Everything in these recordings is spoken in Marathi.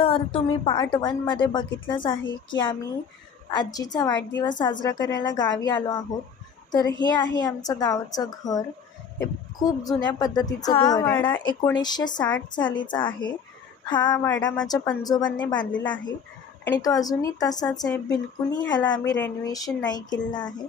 तर तुम्ही पार्ट 1मध्ये बघितलंच आहे की आम्ही आजीचा वाढदिवस साजरा करायला गावी आलो आहोत. तर हे आहे आमचं गावचं घर. हे खूप जुन्या पद्धतीचं घर आहे. हा वाडा 1960 सालीचा आहे. हा वाडा माझ्या पणजोबांनी बांधलेला आहे आणि तो अजूनही तसाच आहे. बिलकुलही ह्याला आम्ही रेनोव्हेशन नाही केलेलं आहे.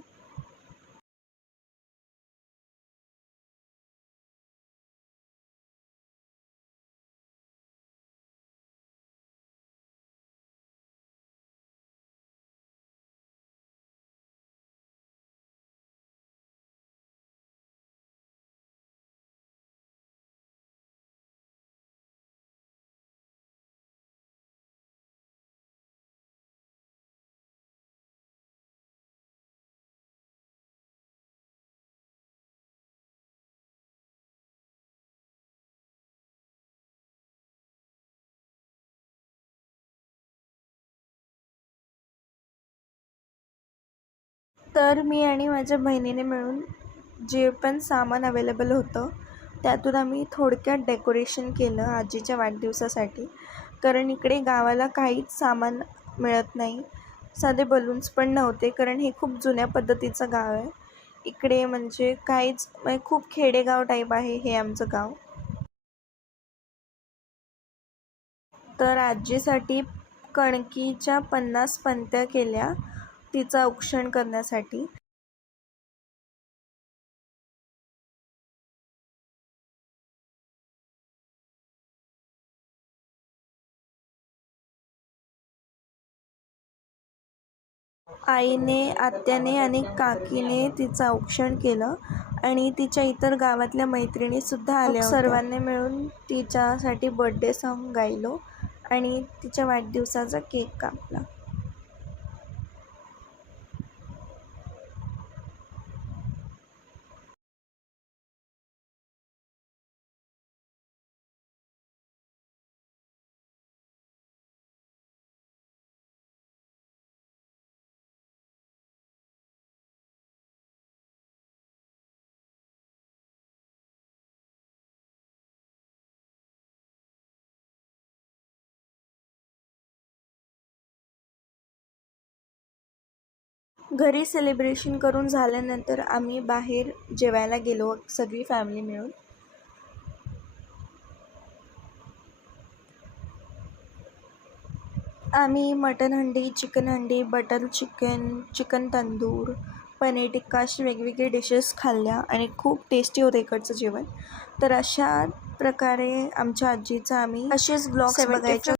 तर मी आणि माझ्या बहिणीने मिळून जे पण सामान अवेलेबल होतं त्यातून आम्ही थोडक्यात डेकोरेशन केलं आजीच्या वाढदिवसासाठी. कारण इकडे गावाला काहीच सामान मिळत नाही. साधे बलून्स पण नव्हते कारण हे खूप जुन्या पद्धतीचं गाव आहे. इकडे म्हणजे काहीच खूप खेडेगाव टाईप आहे हे आमचं गाव. तर आजीसाठी कणकीच्या 50 पंत्या केल्या तिचं औक्षण करण्यासाठी. आईने, आत्याने आणि काकीने तिचं औक्षण केलं आणि तिच्या इतर गावातल्या मैत्रिणीसुद्धा आल्या होत्या. सर्वांनी मिळून तिच्यासाठी बर्थडे सॉन्ग गायलो आणि तिच्या वाढदिवसाचा केक कापला. घरी सेलिब्रेशन करून झाल्यानंतर आम्ही बाहेर जेवायला गेलो सगळी फॅमिली मिळून. आम्ही mutton handi, chicken handi, butter chicken, chicken tandoor, paneer tikka अशी वेगवेगळे डिशेस खाल्ल्या आणि खूप टेस्टी होतं इकडचं जेवण. तर अशा प्रकारे आमच्या आजीचा आम्ही असेच ब्लॉग्स बघायचे.